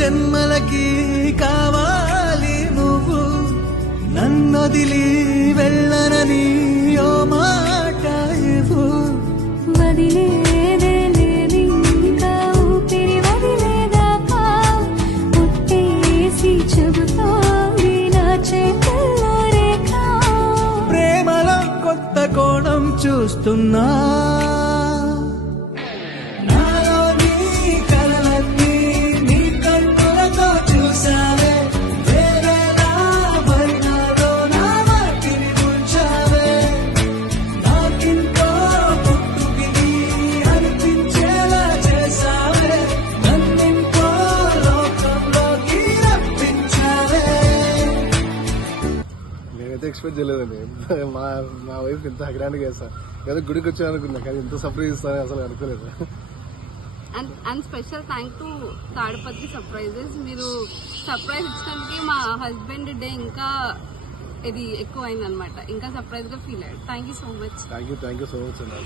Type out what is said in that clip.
జన్మలకి కావాలి నువ్వు నన్నొదిలి వెళ్ళనని ఓ మాట ఇవ్వు. వదిలేదే లేదు ఇంకా ఊపిరి వదిలేదాకా పుట్టేసి చెబుతోంది నా చేతుల్లో రేఖ. ప్రేమలో కొత్త కోణం చూస్తున్నా నాలో నీ కలలన్నీ నీ కన్నులతో చూసావే వేరేలా మరి నాలో నా వాటిని ఉంచావే నాకింకో పుట్టుకిది అనిపించేలా చేసావే నన్నింకో లోకంలోకి రప్పించావే. నేనైతే ఎక్స్పెక్ట్ చేయలేదండి. మా వైఫ్ ఇంత గ్రాండ్గా చేస్తా ఏదో గుడికి వచ్చాను అనుకున్నా, కానీ ఇంత సర్ప్రైజ్ ఇస్తానని అసలు అనుకోలేదు. And special thank to Tadipatri surprises. మీరు సర్ప్రైజ్ ఇచ్చినందుకే మా హస్బెండ్ డే ఇంకా ఇది ఎక్కువ అయిందనమాట, ఇంకా సర్ప్రైజ్ గా ఫీల్ అయ్యాడు. Thank you so much. Thank you so much అండి.